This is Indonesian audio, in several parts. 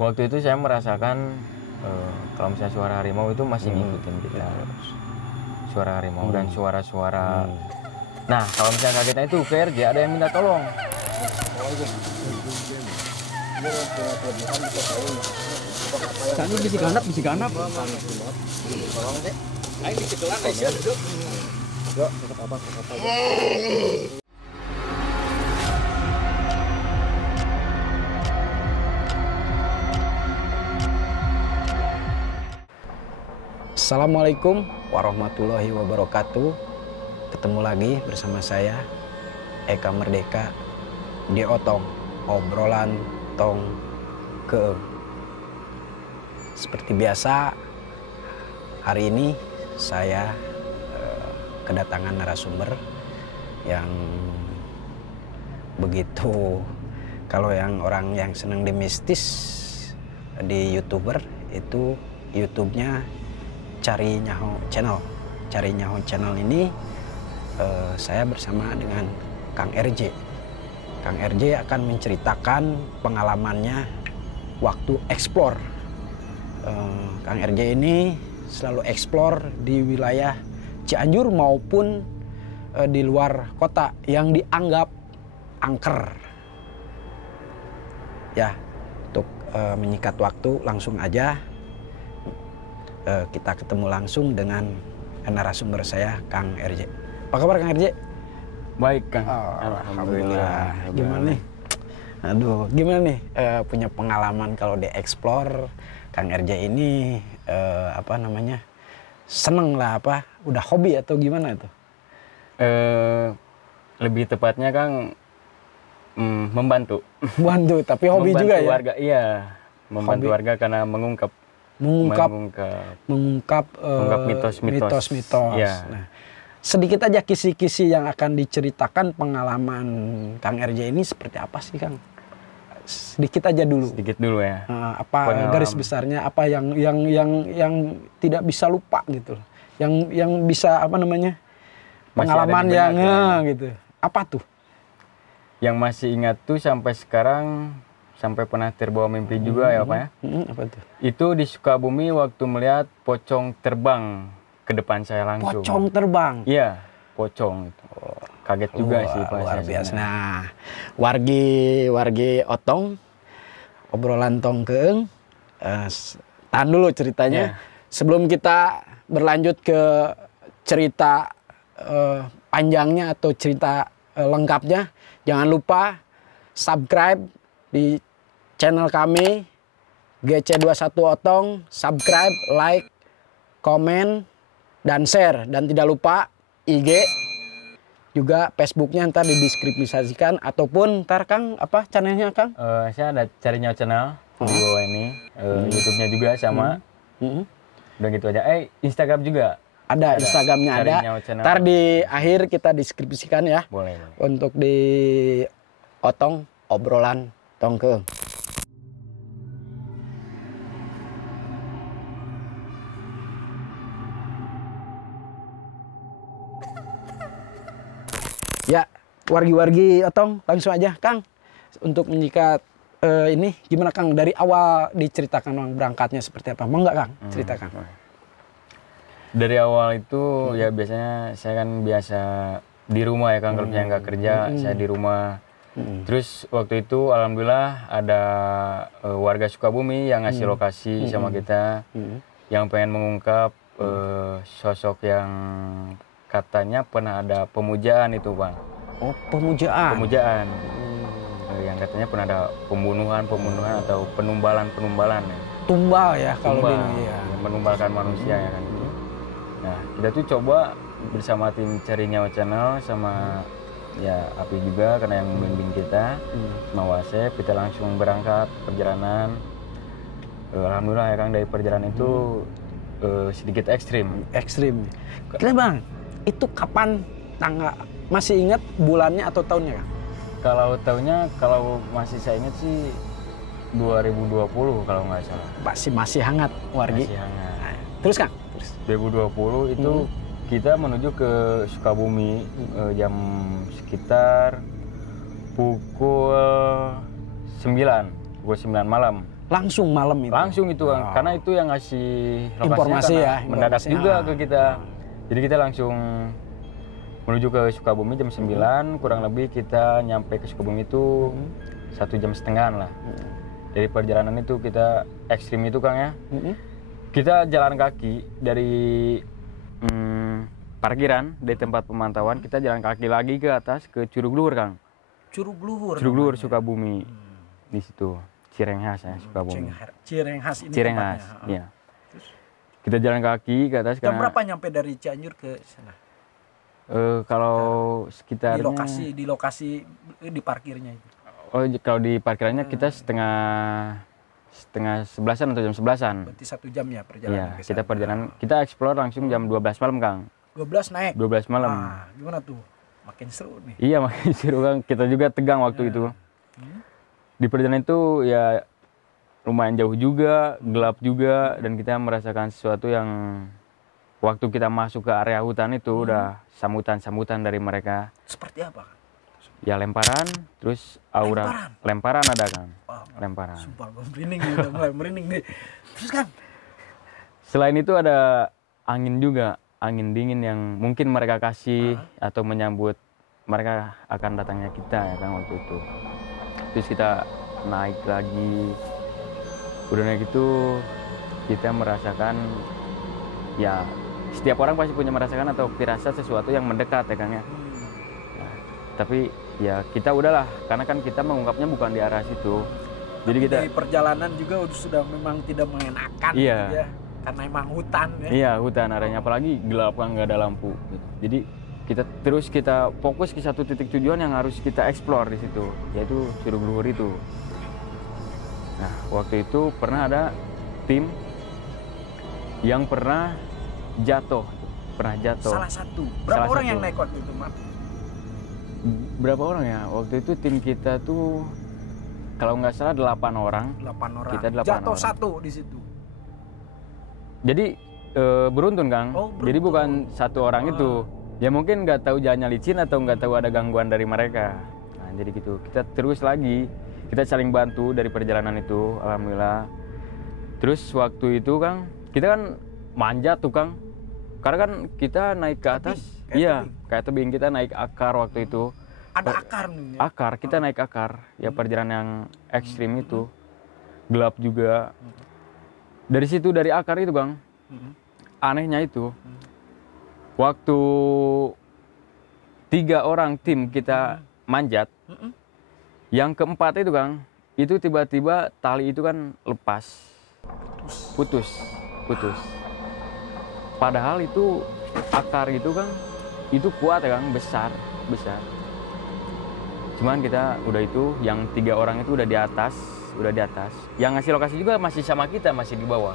Waktu itu saya merasakan kalau misalnya suara harimau itu masih ngikutin kita. Suara harimau dan suara-suara. Nah, kalau misalnya kagetnya itu KRJ ada yang minta tolong. Tadi bisi ganap. Assalamualaikum warahmatullahi wabarakatuh. Ketemu lagi bersama saya Eka Merdeka di Otong, obrolan tong keeng. Seperti biasa, hari ini saya kedatangan narasumber yang begitu, kalau yang orang yang senang di mistis di YouTuber itu YouTube-nya Cari Nyaho Channel. Cari Nyaho Channel ini saya bersama dengan Kang RJ. Kang RJ akan menceritakan pengalamannya waktu eksplor. Kang RJ ini selalu eksplor di wilayah Cianjur maupun di luar kota yang dianggap angker. Ya, untuk menyikat waktu langsung aja kita ketemu langsung dengan narasumber saya, Kang RJ. Apa kabar Kang RJ? Baik, Kang. Alhamdulillah. Gimana nih? Aduh, gimana nih punya pengalaman kalau dieksplor Kang RJ ini apa namanya? Seneng lah apa? Udah hobi atau gimana itu? Lebih tepatnya, Kang, membantu. Bantu, tapi hobi membantu juga ya? Warga, iya. Membantu Hobi. warga karena mengungkap mitos-mitos. Ya. Nah, sedikit aja kisi-kisi yang akan diceritakan pengalaman Kang RJ ini seperti apa sih, Kang? Sedikit aja dulu. Sedikit dulu ya. Apa garis besarnya, apa yang tidak bisa lupa gitu. Yang bisa apa namanya? Pengalaman yang gitu. Apa tuh? Yang masih ingat tuh sampai sekarang, sampai pernah terbawa mimpi juga ya Pak ya. Apa tuh? Itu di Sukabumi waktu melihat pocong terbang ke depan saya langsung. Pocong terbang? Iya, pocong itu. Kaget juga sih Pak. Luar biasa. Nah, wargi Otong, obrolan tong keeng. Tahan dulu ceritanya. Sebelum kita berlanjut ke cerita panjangnya atau cerita lengkapnya, jangan lupa subscribe di channel kami GC21 Otong, subscribe, like, komen, dan share. Dan tidak lupa IG, juga Facebooknya ntar dideskripsikan, ataupun ntar Kang, apa channelnya Kang? Saya ada Cari Nyaho Channel di bawah ini, YouTube-nya juga sama. Udah gitu aja. Instagram juga. Ada Instagramnya ada. Ntar di akhir kita deskripsikan ya. Boleh. Untuk di Otong, obrolan tong keeng. Ya, wargi-wargi Otong, langsung aja Kang. Untuk menyikat ini, gimana Kang? Dari awal diceritakan berangkatnya seperti apa? Mau nggak Kang? Ceritakan. Dari awal itu ya biasanya saya kan biasa di rumah ya Kang, kalau misalnya nggak kerja, saya di rumah. Terus waktu itu alhamdulillah ada warga Sukabumi yang ngasih lokasi sama kita, yang pengen mengungkap sosok yang katanya pernah ada pemujaan itu Bang. Oh, pemujaan? Pemujaan. Yang katanya pernah ada pembunuhan atau penumbalan ya. Tumbal ya kalau di ya. Menumbalkan manusia ya kan. Nah, kita tuh coba bersama tim Cari Nyaho Channel sama ya Api juga karena yang membimbing kita, sama Wasep, kita langsung berangkat perjalanan. Alhamdulillah ya Kang, dari perjalanan itu sedikit ekstrim. Kira Bang, itu kapan masih ingat bulannya atau tahunnya Kang? Kalau tahunnya, kalau masih saya ingat sih 2020 kalau nggak salah. Masih hangat wargi. Masih hangat. Terus Kang? 2020 itu kita menuju ke Sukabumi jam sekitar pukul 9. pukul 9 malam. Langsung malam itu? Langsung itu Kang, karena itu yang ngasih lokasinya Informasi ya? mendadak juga ke kita. Jadi kita langsung menuju ke Sukabumi jam 9, kurang lebih kita nyampe ke Sukabumi itu 1,5 jam lah. Dari perjalanan itu kita ekstrim itu Kang ya. Kita jalan kaki dari parkiran, dari tempat pemantauan, kita jalan kaki lagi ke atas ke Curug Luhur Kang. Curug Luhur? Curug Luhur Sukabumi. Di situ, Cirenghas ya, Sukabumi. Cirenghas ini Cirenghas, iya. Kita jalan kaki ke atas. Jam berapa nyampe dari Cianjur ke sana? Kalau sekitarnya di lokasi di parkirnya itu. Oh, kalau di parkirannya kita setengah 11-an atau jam 11-an. Berarti 1 jam ya perjalanan. Iya, kita perjalanan, kita explore langsung jam 12 malam Kang. 12 naik? 12 malam. Gimana tuh? Makin seru nih. Iya, makin seru Kang. Kita juga tegang waktu itu. Di perjalanan itu ya lumayan jauh juga, gelap juga, dan kita merasakan sesuatu yang waktu kita masuk ke area hutan itu udah sambutan-sambutan dari mereka. Seperti apa? Ya lemparan, terus aura lemparan ada Kang. Lemparan. Sumpah gue merinding nih, udah mulai merinding nih. Terus Kang? Selain itu ada angin juga, angin dingin yang mungkin mereka kasih atau menyambut mereka akan datangnya kita ya Kang waktu itu. Terus kita naik lagi, udah naik itu kita merasakan ya setiap orang pasti punya merasakan atau firasat sesuatu yang mendekat ya Kang ya. Nah, tapi ya kita udahlah, karena kan kita mengungkapnya bukan di arah situ. Jadi kita di perjalanan juga sudah memang tidak mengenakan. Iya. Gitu ya, karena emang hutan ya. Iya hutan arahnya, apalagi gelap kan, nggak ada lampu. Gitu. Jadi kita fokus ke satu titik tujuan yang harus kita explore di situ, yaitu Curug Luhur itu. Nah waktu itu pernah ada tim yang pernah jatuh. Salah satu. Berapa orang yang naik waktu itu, Mak? Berapa orang ya? Waktu itu tim kita tuh kalau nggak salah 8 orang. 8 orang. Kita 8 jatuh orang. satu di situ. Jadi beruntun Kang. Beruntun. Jadi bukan satu orang itu. Ya mungkin nggak tahu jalannya licin atau nggak tahu ada gangguan dari mereka. Nah jadi gitu. Kita terus lagi. Kita saling bantu dari perjalanan itu. Alhamdulillah. Terus waktu itu Kang, kita kan manjat tuh Kang. Karena kan kita naik ke atas. Iya, kayak tebing, kita naik akar waktu itu. Ada akar nih. Akar, kita naik akar. Ya perjalanan yang ekstrim itu. Gelap juga. Dari situ, dari akar itu Kang. Anehnya itu. Waktu 3 orang tim kita manjat. Yang keempat itu Kang. Itu tiba-tiba tali itu kan lepas. Putus. Padahal itu akar itu Kang, itu kuat ya Kang, besar. Cuman kita udah itu, yang 3 orang itu udah di atas. Yang ngasih lokasi juga masih sama kita, masih di bawah.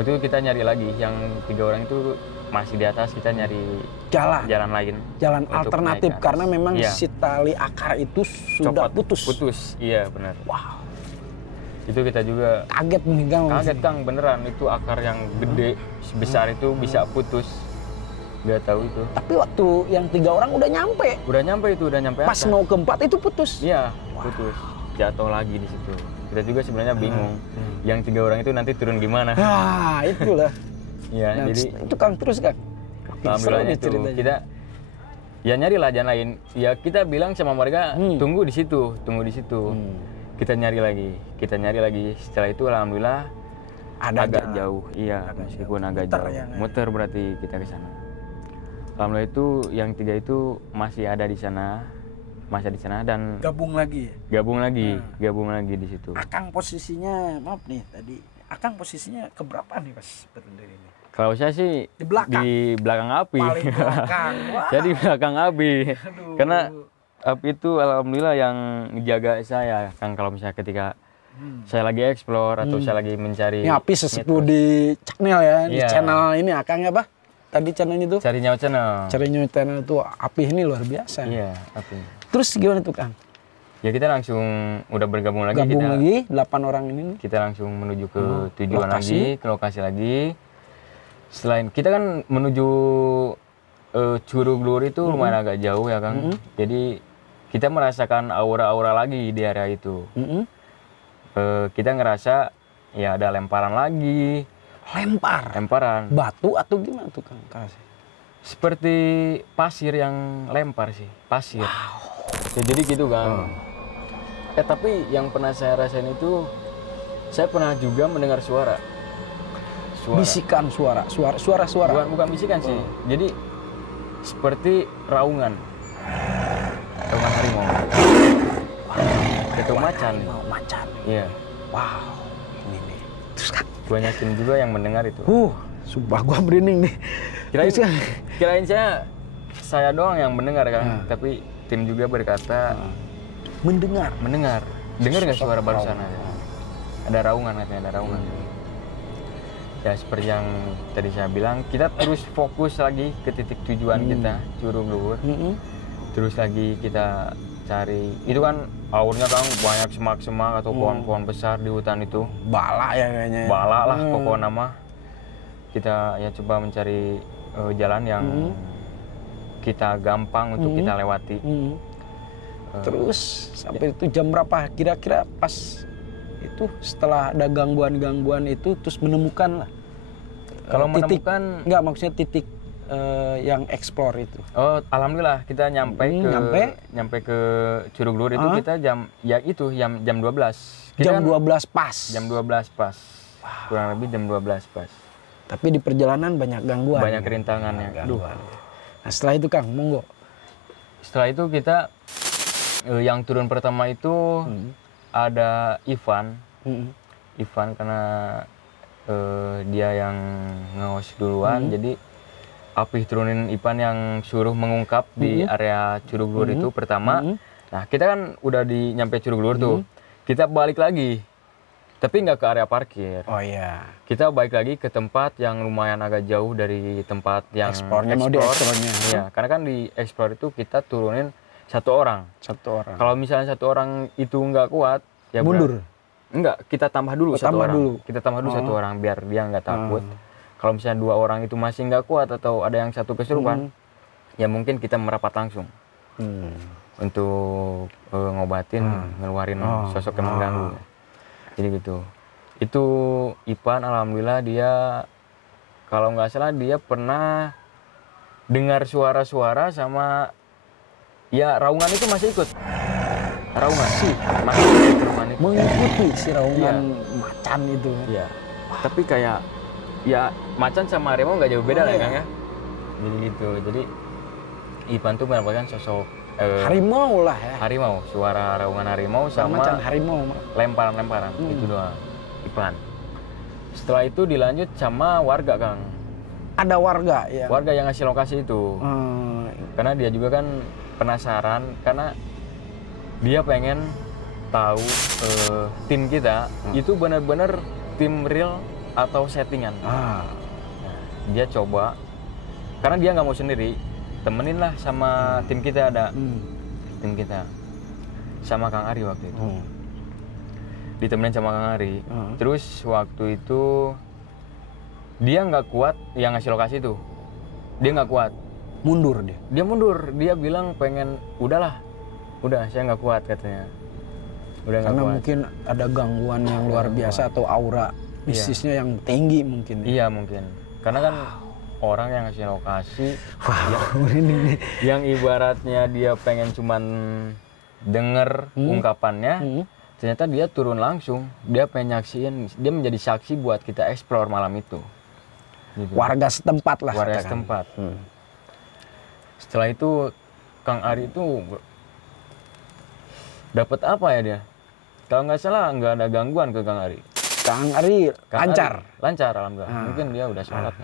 Waktu itu kita nyari lagi, yang 3 orang itu masih di atas, kita nyari jalan lain. Jalan alternatif, karena memang si tali akar itu sudah putus. Iya benar. Wow. Itu kita juga kaget meninggal. Kaget Kang, beneran itu akar yang gede sebesar itu bisa putus. Nggak tahu itu. Tapi waktu yang 3 orang udah nyampe Pas mau keempat itu putus. Iya, putus. Jatuh lagi di situ. Kita juga sebenarnya bingung. Yang 3 orang itu nanti turun gimana? Nah, itulah. Iya, jadi itu Kang terus Kang. Alhamdulillah itu kita ya nyarilah jalan lain. Ya kita bilang sama mereka tunggu di situ. Kita nyari lagi. Setelah itu alhamdulillah agak jauh. Iya, meskipun agak jauh. Muter berarti kita ke sana. Alhamdulillah itu yang 3 itu masih ada di sana. Dan gabung lagi di situ. Akang posisinya, maaf nih tadi. Akang posisinya keberapa nih pas berdiri ini? Kalau saya sih di belakang api. Paling belakang. Saya di belakang api. Aduh. Karena api itu alhamdulillah yang jaga saya Kang, kalau misalnya ketika saya lagi explore atau saya lagi mencari. Ini api sesepuh di channel ya, di channel ini Akang apa? Tadi channelnya itu? Cari Nyawa Channel itu api ini luar biasa. Iya, api. Terus gimana tuh Kang? Ya kita langsung udah bergabung lagi. 8 orang ini. Kita langsung menuju ke tujuan lagi, ke lokasi lagi. Selain kita kan menuju Curug Luhur itu lumayan agak jauh ya Kang. Jadi kita merasakan aura-aura lagi di area itu. kita ngerasa ya ada lemparan lagi. Lemparan. Batu atau gimana tuh Kang? Seperti pasir yang lempar sih, pasir. Ya, jadi gitu Kang. Tapi yang pernah saya rasain itu, saya pernah juga mendengar suara. Bisikan suara. Bukan bisikan sih. Jadi seperti raungan harimau. Itu macan. Iya. Wow. Ini nih. Terus Kang, Banyakin juga yang mendengar itu. Sumpah gua merinding nih. Kirain saya doang yang mendengar kan, tapi tim juga berkata mendengar. Dengar nggak suara barusan? Ada raungan katanya, ada raungan. Ya seperti yang tadi saya bilang, kita terus fokus lagi ke titik tujuan kita, Curug Luhur. Terus lagi kita cari, itu kan aurnya kan banyak semak-semak atau pohon-pohon besar di hutan itu. Bala ya kayaknya. Bala lah pokok nama. Kita ya coba mencari jalan yang kita gampang untuk kita lewati. Terus sampai itu jam berapa? Kira-kira pas itu setelah ada gangguan-gangguan itu terus menemukan lah. Kalau titik, menemukan enggak maksudnya titik yang explore itu. Oh, alhamdulillah kita nyampe ke Curug Luhur itu kita jam 12. Kita jam 12 pas. Jam 12 pas. Kurang lebih jam 12 pas. Tapi di perjalanan banyak gangguan. Banyak rintangannya. Nah, setelah itu Kang, monggo. Setelah itu kita yang turun pertama itu ada Ivan. Ivan karena dia yang nge-host duluan, jadi Apih turunin Ivan yang suruh mengungkap di area Curug Luhur itu pertama. Nah kita kan udah nyampe Curug Luhur tuh, kita balik lagi, tapi nggak ke area parkir. Oh iya. Kita balik lagi ke tempat yang lumayan agak jauh dari tempat yang Eksplornya. Mau di eksplornya. Iya, karena kan di explore itu kita turunin satu orang. Kalau misalnya satu orang itu nggak kuat, ya mundur. Enggak, kita tambah dulu satu orang. Kita tambah dulu satu orang biar dia nggak takut. Kalau misalnya dua orang itu masih nggak kuat atau ada yang satu kesurupan, ya mungkin kita merapat langsung untuk ngobatin, ngeluarin sosok yang mengganggu. Jadi gitu. Itu Ipan, alhamdulillah dia, kalau nggak salah dia pernah dengar suara-suara sama, ya raungan itu masih ikut. Raungan sih masih mengikuti si raungan macan itu. Iya. Tapi kayak ya macan sama harimau nggak jauh beda lah Kang ya. Jadi gitu. Jadi Ipan tuh merupakan sosok harimau lah ya. Harimau, suara raungan harimau sama macan harimau. Lemparan-lemparan itu doang. Ipan. Setelah itu dilanjut sama warga Kang. Ada warga ya. Warga yang ngasih lokasi itu. Karena dia juga kan penasaran karena dia pengen tahu tim kita itu benar-benar tim real atau settingan. Nah, dia coba, karena dia nggak mau sendiri, temenin lah sama tim kita, ada tim kita sama Kang Ari waktu itu. Ditemenin sama Kang Ari. Terus waktu itu dia nggak kuat yang ngasih lokasi itu. Dia nggak kuat. Mundur dia. Dia mundur. Dia bilang pengen udah saya nggak kuat katanya. Karena mungkin ada gangguan yang luar biasa atau aura mistisnya yang tinggi mungkin. Iya mungkin. Karena kan orang yang ngasih lokasi, yang ibaratnya dia pengen cuman denger ungkapannya, ternyata dia turun langsung. Dia pengen nyaksiin, dia menjadi saksi buat kita explore malam itu. Gitu. Warga setempat lah. Warga setempat. Setelah itu Kang Ari itu dapat apa ya dia? Kalau nggak salah nggak ada gangguan ke Kang Ari. Kang Ari lancar. Lancar alhamdulillah. Mungkin dia udah sholat.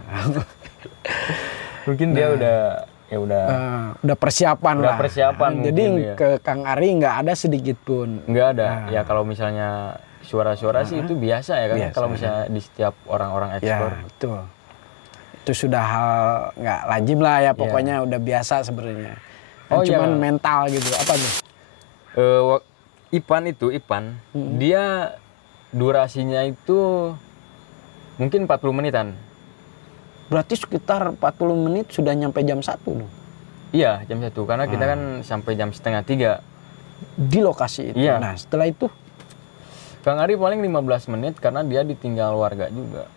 Mungkin dia udah persiapan lah. Jadi ke Kang Ari nggak ada sedikit pun. Nggak ada. Ya kalau misalnya suara-suara sih itu biasa ya kan. Kalau misalnya di setiap orang-orang ekspor. Ya, betul. Itu sudah hal nggak lazim lah ya, pokoknya udah biasa sebenarnya. Cuman mental gitu. Apa tuh? Ipan, dia durasinya itu mungkin 40 menitan. Berarti sekitar 40 menit sudah nyampe jam 1 dong? Iya, jam 1. Karena kita kan sampai jam setengah 3. Di lokasi itu? Iya. Nah, setelah itu? Kang Ari paling 15 menit karena dia ditinggal warga juga.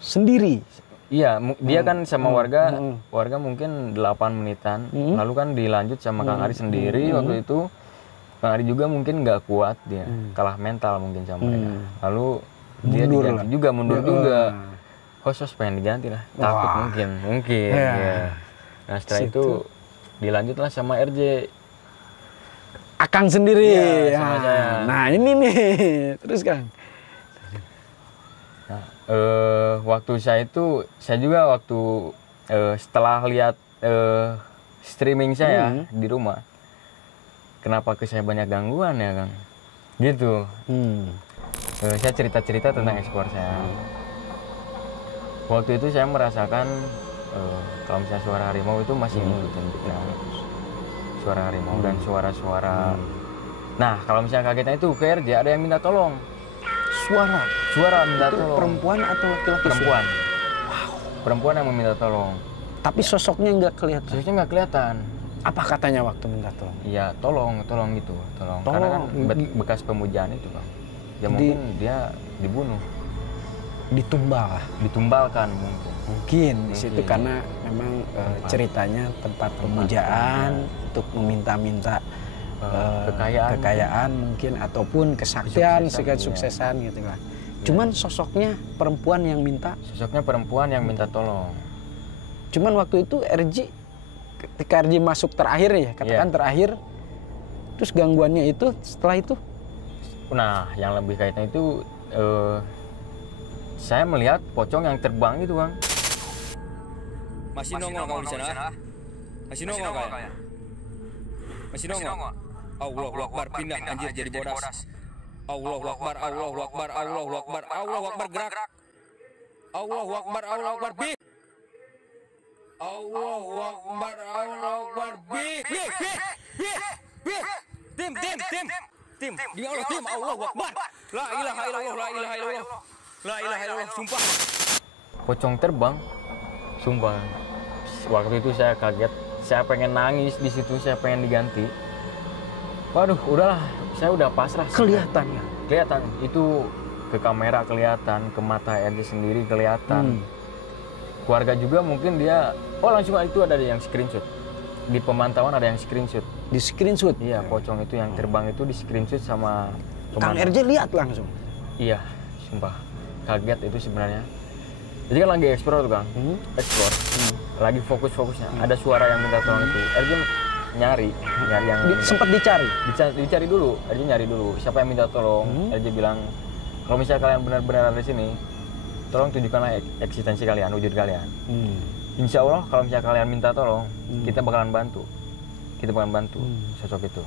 Sendiri? Iya, dia kan sama warga mungkin 8 menitan. Lalu kan dilanjut sama Kang Ari sendiri waktu itu. Kang Ari juga mungkin nggak kuat dia, kalah mental mungkin sama mereka. Lalu dia diganti juga, mundur juga. Khusus pengen diganti lah, takut mungkin. Ya. Nah setelah itu dilanjutlah sama RJ. Akang sendiri. Ya, sama saya. Nah ini nih, terus Kang. Nah, waktu saya juga waktu setelah lihat streaming saya di rumah, kenapa ke saya banyak gangguan ya Kang? Gitu. Saya cerita-cerita tentang ekspor saya. Waktu itu saya merasakan kalau misalnya suara harimau itu masih ngikutin kita. Suara harimau dan suara-suara. Nah, kalau misalnya kagetnya itu ke RJ ada yang minta tolong. Suara minta itu tolong. Perempuan atau laki-laki? Perempuan. Perempuan yang meminta tolong. Tapi sosoknya nggak kelihatan. Sosoknya nggak kelihatan. Apa katanya waktu minta tolong? Iya, tolong gitu, tolong. Karena kan bekas pemujaan itu Bang. Ya mungkin dia dibunuh. Ditumbalkan mungkin. Di situ karena memang ceritanya tempat pemujaan untuk meminta-minta kekayaan mungkin ataupun kesaktian, kesuksesan gitu kan. Cuman sosoknya perempuan yang minta. Tolong. Cuman waktu itu ketika RJ masuk terakhir ya, katakan terakhir, terus gangguannya itu setelah itu. Nah, yang lebih kaitan itu saya melihat pocong yang terbang itu Bang. Masih nongol kau di sana? Masih nongol kau ya? Masih nongol? Allahu Akbar, pindah anjir jadi bodas. Allahu Akbar, Allahu Akbar, Allahu Akbar, Allahu Akbar, gerak. Allahu Akbar, Allahu Akbar, bi. Allahu Akbar, Allahu Akbar, bi. Tim. Demi Allah, tim. Allahu Akbar. La ilaha illallah, la ilaha illallah. La ilaha illallah, sumpah. Pocong terbang. Sumpah. Waktu itu saya kaget, saya pengen nangis di situ, saya pengen diganti. Waduh, udahlah, saya udah pasrah. Kelihatan ya? Kelihatan, itu ke kamera kelihatan, ke mata RJ sendiri kelihatan. Keluarga juga mungkin dia, langsung itu ada yang screenshot. Di pemantauan ada yang screenshot. Di screenshot? Iya, pocong itu yang terbang itu di screenshot sama Kang RJ lihat langsung? Iya, sumpah. Kaget itu sebenarnya. Jadi kan lagi explore tuh Kang, explore, lagi fokus-fokusnya. Ada suara yang minta tolong itu. RJ nyari yang sempat dicari dulu. RJ nyari dulu. Siapa yang minta tolong? RJ bilang, kalau misalnya kalian benar-benar ada di sini, tolong tunjukkanlah eksistensi kalian, wujud kalian. Insya Allah kalau misalnya kalian minta tolong, kita bakalan bantu. Sosok itu.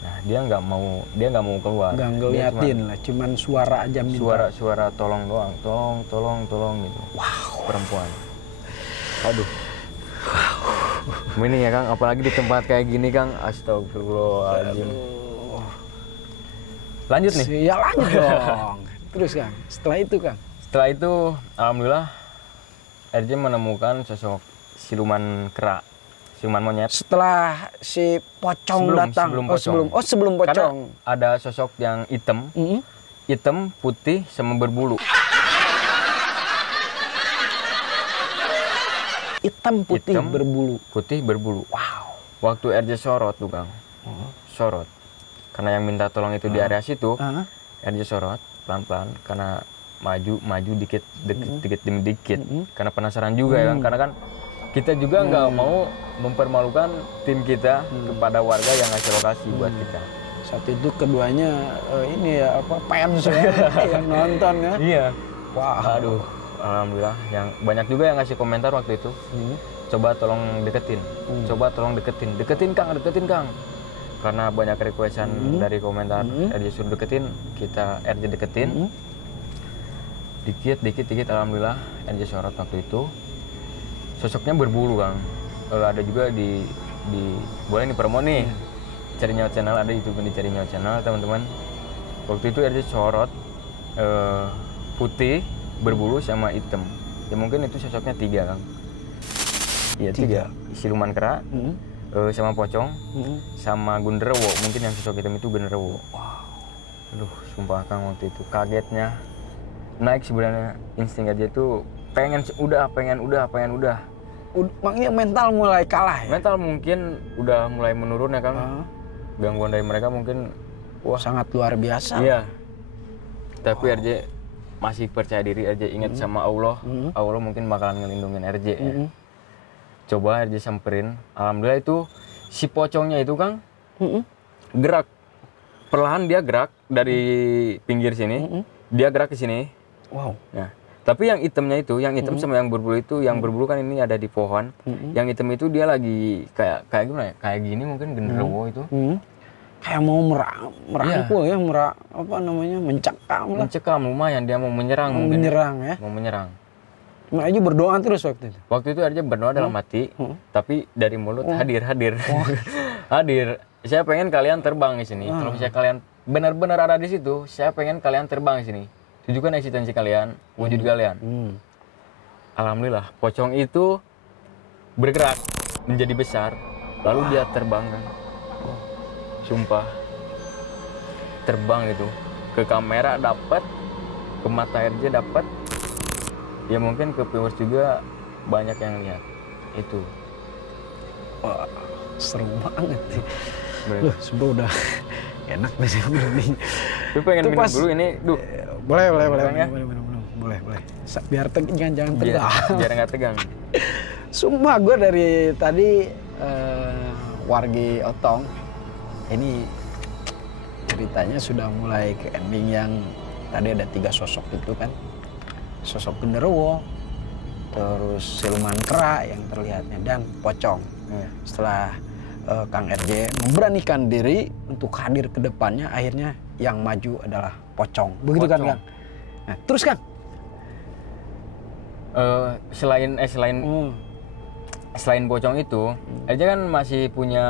Nah, dia nggak mau keluar. Nggak ngeliatin lah, cuman suara aja minta. Suara tolong doang, tolong gitu. Wow. Perempuan. Aduh. Ini ya Kang, apalagi di tempat kayak gini Kang, astagfirullahaladzim. Lanjut nih? Ya lanjut dong. Terus Kang, setelah itu Kang? Setelah itu, alhamdulillah, RJ menemukan sosok siluman kera. Siluman monyet. Setelah si pocong datang. Sebelum pocong. Karena ada sosok yang hitam, putih sama berbulu. Hitam putih berbulu. Wow. Waktu RJ sorot tuh Kang. Sorot. Karena yang minta tolong itu di area situ. RJ sorot pelan-pelan karena maju dikit demi dikit. Karena penasaran juga ya Kang. Karena kan kita juga nggak mau mempermalukan tim kita kepada warga yang ngasih lokasi buat kita. Saat itu keduanya fans yang nonton ya. Iya. Wah. Aduh, alhamdulillah yang banyak juga yang ngasih komentar waktu itu. Coba tolong deketin. Deketin Kang. Karena banyak requestan dari komentar RJ suruh deketin, kita RJ deketin. Dikit alhamdulillah RJ sorot waktu itu. Sosoknya berbulu Kang. Ada juga di boleh nih promo nih. Cari Nyawa Channel, ada YouTube di Cari Nyawa Channel teman-teman. Waktu itu RJ sorot putih, berbulu sama hitam. Ya mungkin itu sosoknya 3 Kang. Iya 3. Siluman kera, sama pocong, sama genderuwo. Mungkin yang sosok hitam itu genderuwo. Wow. Aduh, sumpah Kang, waktu itu kagetnya naik sebenarnya. Insting RJ itu pengen udah. Makanya mental mulai kalah ya? Mental mungkin udah mulai menurun ya Kang. Gangguan dari mereka mungkin sangat luar biasa. Iya. Tapi RJ masih percaya diri, RJ ingat sama Allah. Allah mungkin bakalan ngelindungin RJ ya. Coba RJ samperin. Alhamdulillah itu si pocongnya itu Kang gerak. Perlahan dia gerak dari pinggir sini. Dia gerak ke sini. Wow. Nah, tapi yang hitamnya itu, yang hitam sama yang berbulu itu, yang berbulu kan ini ada di pohon. Yang hitam itu dia lagi kayak gimana ya? Kayak gini mungkin genderuwo itu. Kayak mau merangkul ya, mencekam lumayan, dia mau menyerang mungkin. Mau menyerang. Cuma aja berdoa terus waktu itu. Waktu itu aja berdoa dalam hati, tapi dari mulut hadir. Hadir. Saya pengen kalian terbang di sini. Kalau misalnya kalian benar-benar ada di situ, saya pengen kalian terbang di sini. Tunjukkan eksistensi kalian, wujud kalian. Alhamdulillah, pocong itu bergerak menjadi besar, lalu dia terbang kan. Sumpah, terbang itu ke kamera dapat, ke mata RJ dapat, ya mungkin ke viewers juga banyak yang lihat itu. Wah, seru banget sih. Loh, sumpah udah enak nih sih. Tapi pengen minum dulu ini, Boleh. Ya? Boleh. Biar jangan tegang. Biar nggak tegang. Sumpah gue dari tadi wargi Otong ini ceritanya sudah mulai ke ending yang tadi ada 3 sosok itu kan. Sosok genderuwo, terus siluman kera yang terlihatnya, dan pocong. Setelah Kang RJ memberanikan diri untuk hadir ke depannya, akhirnya yang maju adalah pocong. Begitu kan Kang? Nah, terus Kang? Selain pocong itu, RJ kan masih punya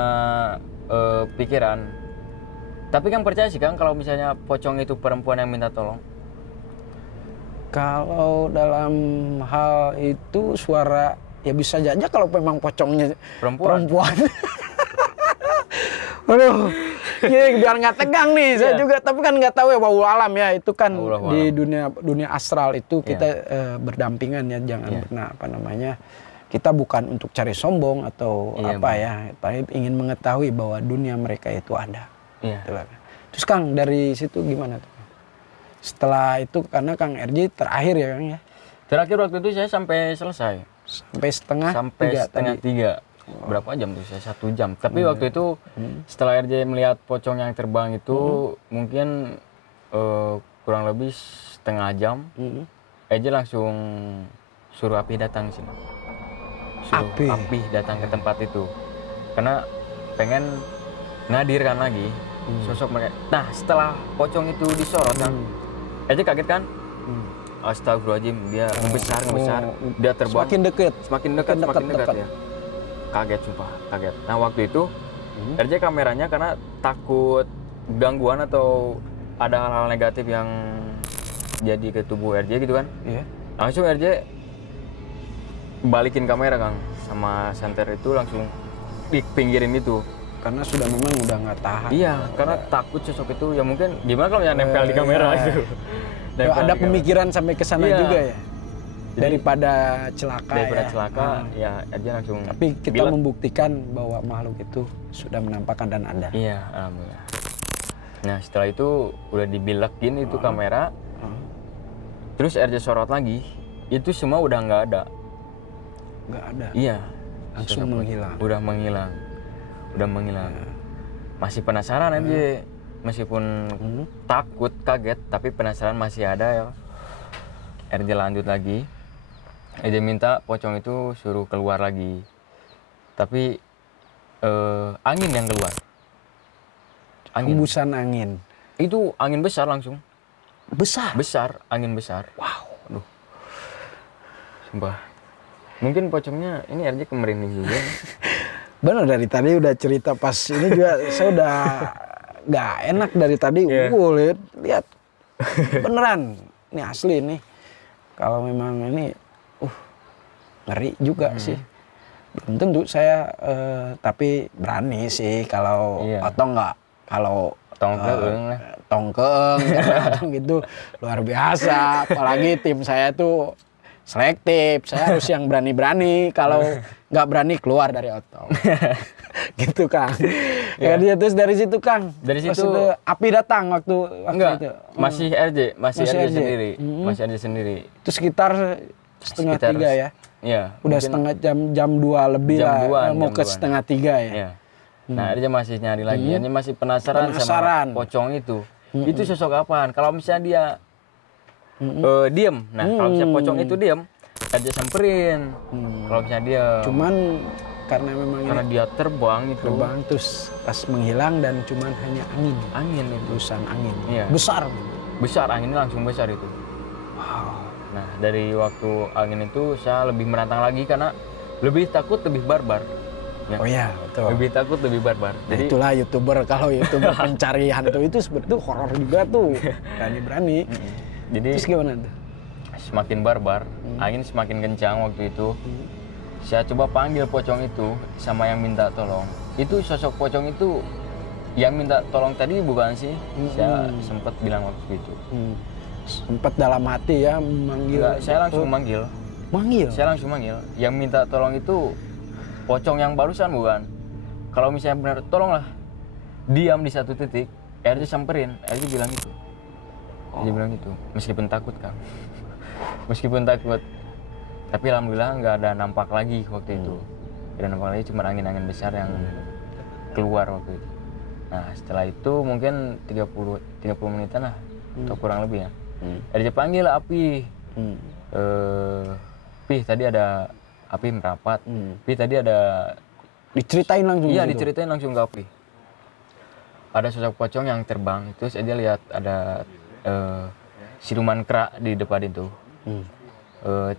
pikiran. Tapi kan percaya sih Kang kalau misalnya pocong itu perempuan yang minta tolong? Kalau dalam hal itu suara ya bisa aja kalau memang pocongnya perempuan. Aduh, ya, biar nggak tegang nih. Saya juga, tapi kan nggak tahu ya, wallahu alam ya. Itu kan di dunia astral itu kita berdampingan ya. Jangan pernah kita bukan untuk cari sombong atau ya, tapi ingin mengetahui bahwa dunia mereka itu ada. Terus Kang, dari situ gimana tuh? Setelah itu, karena Kang RJ terakhir ya Kang ya? Terakhir waktu itu saya sampai selesai. Sampai setengah tiga. Berapa jam tuh saya? 1 jam. Tapi waktu itu setelah RJ melihat pocong yang terbang itu mungkin kurang lebih setengah jam. RJ langsung suruh Api datang sini. Api datang ke tempat itu. Karena pengen ngadirkan lagi sosok mereka. Nah, setelah pocong itu disorot kan, RJ kaget kan? Astagfirullahaladzim, dia membesar, dia terbang. Semakin dekat ya. Kaget, sumpah, kaget. Nah, waktu itu RJ kameranya karena takut gangguan atau ada hal-hal negatif yang jadi ke tubuh RJ gitu kan. Langsung RJ balikin kamera Kang, sama senter itu langsung dipinggirin itu. Karena memang udah nggak tahan. Iya, karena takut sosok itu ya mungkin gimana kalau yang nempel di kamera itu. Ada pemikiran sampai ke sana juga ya. Daripada celaka, ya aja langsung. Tapi kita membuktikan bahwa makhluk itu sudah menampakkan dan ada. Iya, alhamdulillah. Nah, setelah itu udah dibilekin itu kamera. Terus RJ sorot lagi, itu semua udah nggak ada. Nggak ada? Iya. Langsung menghilang? Udah menghilang. Masih penasaran RJ. Meskipun takut, kaget, tapi penasaran masih ada ya. RJ lanjut lagi. RJ minta pocong itu suruh keluar lagi. Tapi angin yang keluar. Hembusan angin. Itu angin besar langsung. Besar, angin besar. Wow. Aduh. Sumpah. Mungkin pocongnya ini RJ kemerinding juga. Benar, dari tadi udah cerita pas ini juga saya udah nggak enak dari tadi. Lihat. Beneran. Ini asli nih. Kalau memang ini ngeri juga sih. Belum tentu saya tapi berani sih kalau atau enggak. Kalau tongkeung lah. Tongkeung gitu luar biasa. Apalagi tim saya tuh selektif. Saya harus yang berani-berani. Kalau nggak berani keluar dari otong. Gitu Kang. Ya. Terus dari situ Kang. Dari situ Api datang waktu enggak, itu. masih RJ sendiri. Masih RJ sendiri. Itu sekitar setengah 3 ya. Iya. Udah setengah jam 2 lebih jam lah. 2-an, Mau jam ke 2-an. setengah 3 ya. Iya. Nah, dia masih nyari lagi. Dia masih penasaran sama pocong itu. Itu sosok apaan? Kalau misalnya dia diem. Nah, kalau misalnya pocong itu diem, aja samperin. Kalau misalnya dia Cuman karena dia terbang itu. terbang terus pas menghilang dan cuman hanya Angin itu. hembusan angin. Iya. Besar. Anginnya langsung besar itu. Nah, dari waktu angin itu saya lebih menantang lagi karena lebih takut, lebih barbar. Ya. Oh iya, betul. Lebih takut, lebih barbar. Nah, itulah kalau YouTuber pencari hantu itu sebetulnya horor juga tuh. Berani-berani. Jadi Terus gimana tuh? semakin barbar, angin semakin kencang waktu itu. Saya coba panggil pocong itu sama yang minta tolong. Itu sosok pocong itu yang minta tolong tadi bukan sih? Saya sempat bilang waktu itu. Sempat dalam hati ya memanggil. Enggak, saya langsung manggil. Saya langsung manggil. Yang minta tolong itu pocong yang barusan bukan. Kalau misalnya benar tolonglah. Diam di satu titik, RJ samperin, RJ bilang gitu. RJ bilang gitu, meskipun takut Kang. Meskipun takut. Tapi alhamdulillah nggak ada nampak lagi waktu itu. Nggak ada nampak lagi, cuma angin-angin besar yang keluar waktu itu. Nah, setelah itu mungkin 30 menitan lah, atau kurang lebih ya. RJ panggil Api. Pi, tadi ada Api merapat. Pi, tadi ada... Diceritain langsung? Iya, gitu? diceritain langsung ke Api. Ada sosok pocong yang terbang. Terus dia lihat ada siluman kera di depan itu.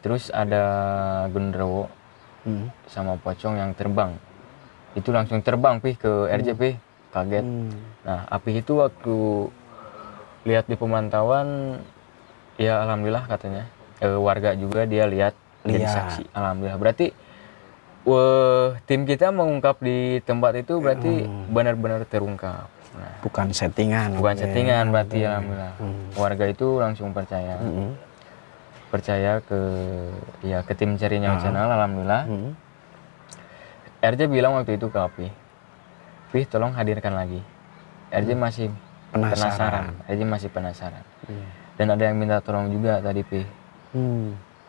Terus ada genderuwo sama pocong yang terbang. Itu langsung terbang Pi ke RJ Pi. Kaget. Nah, Api itu waktu lihat di pemantauan, ya alhamdulillah katanya. Warga juga dia lihat. Jadi saksi, alhamdulillah. Berarti tim kita mengungkap di tempat itu berarti benar-benar terungkap. Nah, bukan settingan. Bukan settingan berarti alhamdulillah. Warga itu langsung percaya. Percaya ke tim Cari Nyawa Channel, alhamdulillah. RJ bilang waktu itu ke Api, Pi tolong hadirkan lagi. RJ masih penasaran. RJ masih penasaran. Dan ada yang minta tolong juga tadi Pi.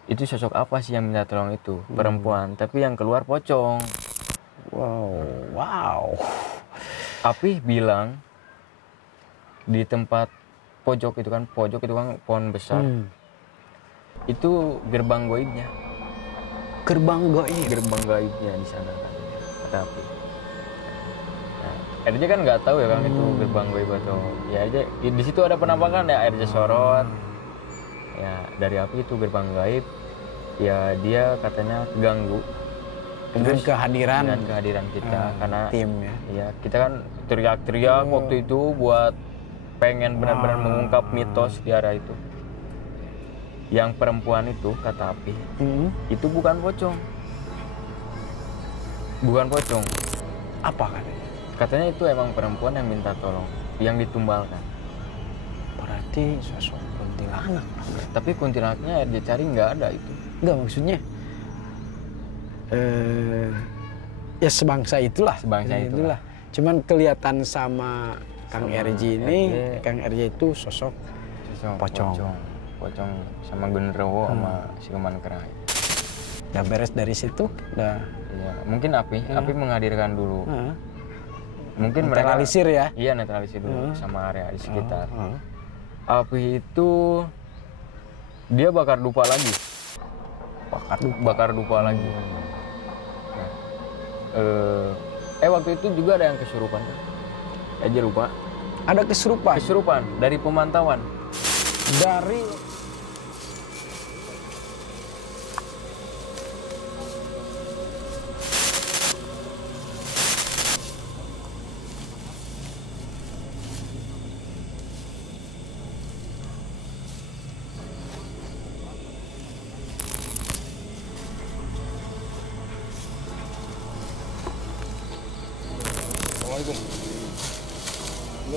Itu sosok apa sih yang minta tolong itu? Perempuan, tapi yang keluar pocong. Wow. Api bilang di tempat pojok itu kan pohon besar. Itu gerbang gaibnya. Gerbang gaibnya di sana kan. Kata Api. Nah, RJ kan nggak tahu ya kan itu gerbang gaib atau ya aja di situ ada penampakan ya RJ sorot. Ya dari Api itu gerbang gaib, ya dia katanya ganggu dengan kehadiran kita karena tim ya. Ya kita kan teriak-teriak waktu itu buat pengen benar-benar mengungkap mitos di arah itu. Yang perempuan itu kata Api itu bukan pocong. Apa katanya? Katanya itu emang perempuan yang minta tolong, yang ditumbalkan. Berarti sosok kuntilanak. Tapi kuntilanaknya dia cari nggak ada itu. Enggak, maksudnya ya sebangsa itulah. Cuman kelihatan sama Kang RJ ini, Kang RJ itu sosok pocong sama genderuwo sama siluman kera. Udah beres dari situ, udah. Ya, mungkin Api menghadirkan dulu. Mungkin netralisir mereka, ya? Iya, netralisir dulu sama area di sekitar. Api itu dia bakar dupa lagi. Bakar dupa lagi. Nah, waktu itu juga ada yang kesurupan. Aja lupa. Ada kesurupan? Kesurupan dari pemantauan. Dari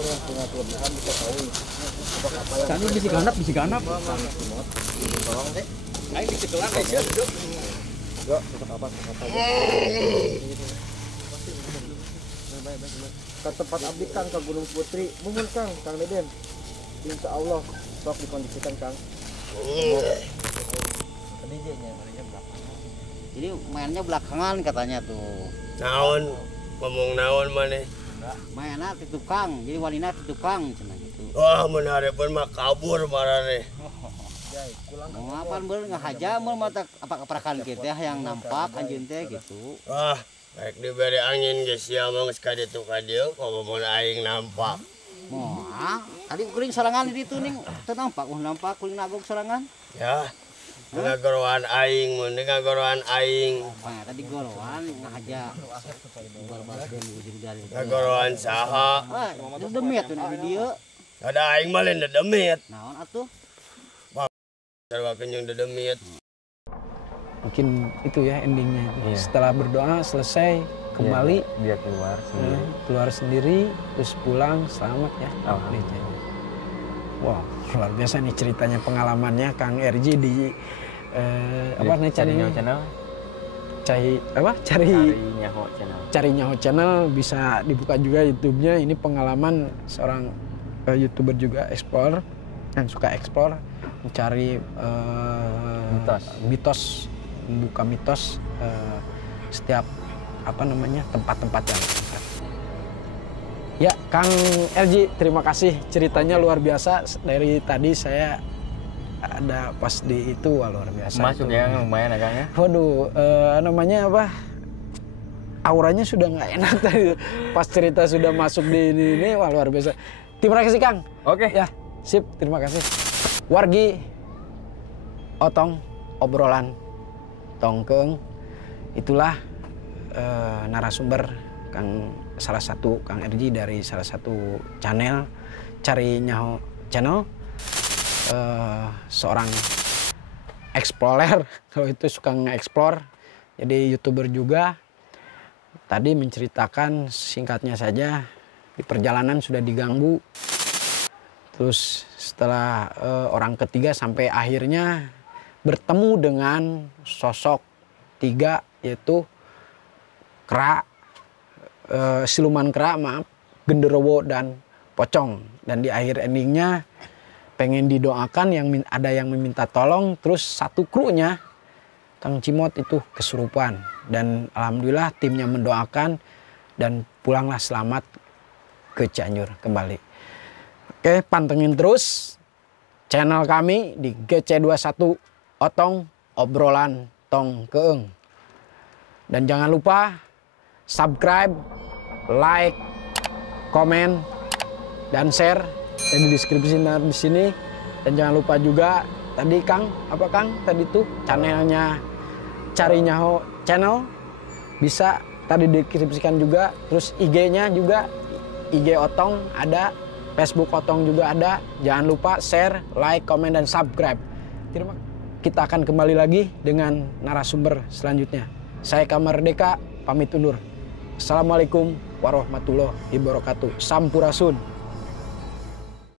yang punya kelebihan bisa tahu stok apa yang Tadi bisi ganap. tolong deh. Aing dicecelan aja duduk. Yuk, stok apa aja. Ke tempat abdi Kang ke Gunung Putri, mumun Kang Deden. Insya Allah sok dikondisikan Kang. Jadi mainnya belakangan katanya tuh. Naon, ngomong naon maneh. Mainnya di tukang, jadi wanita di tukang cenah gitu. Wah, mun hareupeun mah kabur marane. Mau ngapaan bener ngahaja mah mata apa keperakan kita yang nampak anjeun teh gitu. Wah, baik diberi angin geus sia mah geus ka ditu ka dieu, komo aing nampak. Moal, tadi kuring sorangan di ditu ning teu nampak, nampak kuring nagog sorangan. Ya. Ngagoroan aing, mun ngagoroan aing. Nah, tadi gorowan ngahaja. Ngagoroan saha? Wah, itu demit tuh di dieu. Ada aing mah lain dedemit. Naon atuh? Sarua kenyang dedemit. Mungkin itu ya endingnya. Iya. Setelah berdoa selesai kembali dia keluar sendiri. keluar sendiri terus pulang selamat ya. Alhamdulillah. Wow, luar biasa nih ceritanya pengalamannya Kang RJ di apa nih channel cari Cari Nyaho channel. bisa dibuka juga YouTube-nya. Ini pengalaman seorang YouTuber juga explore yang suka explore mencari mitos membuka mitos setiap tempat-tempat yang angker. Ya, Kang RJ, terima kasih ceritanya luar biasa. Dari tadi saya ada pas di itu luar biasa. Masuk itu. ya lumayan ya Kang ya. Waduh, namanya apa? Auranya sudah nggak enak tadi. Pas cerita sudah masuk di ini wah luar biasa. Terima kasih Kang. Oke. Ya, sip, terima kasih. Wargi, otong, obrolan, tongkeng, itulah narasumber salah satu Kang RJ dari salah satu channel Cari Nyaho channel, seorang explorer kalau itu suka nge-explore, jadi YouTuber juga. Tadi menceritakan singkatnya saja di perjalanan sudah diganggu, terus setelah orang ketiga sampai akhirnya bertemu dengan sosok tiga yaitu siluman kera, genderowo dan pocong. Dan di akhir endingnya pengen didoakan, ada yang meminta tolong, terus satu krunya Kang Cimot itu kesurupan. Dan alhamdulillah timnya mendoakan dan pulanglah selamat ke Cianjur kembali. Oke, pantengin terus channel kami di GC21 Otong Obrolan Tong Keeng. Dan jangan lupa subscribe, like, komen, dan share di deskripsi di sini. Dan jangan lupa juga tadi Kang tadi tuh channelnya Cari Nyaho channel bisa tadi deskripsikan juga. Terus IG-nya juga IG Otong ada, Facebook Otong juga ada. Jangan lupa share, like, komen, dan subscribe. Kita akan kembali lagi dengan narasumber selanjutnya. Saya Kamardeka pamit undur. Assalamualaikum warahmatullahi wabarakatuh. Sampurasun.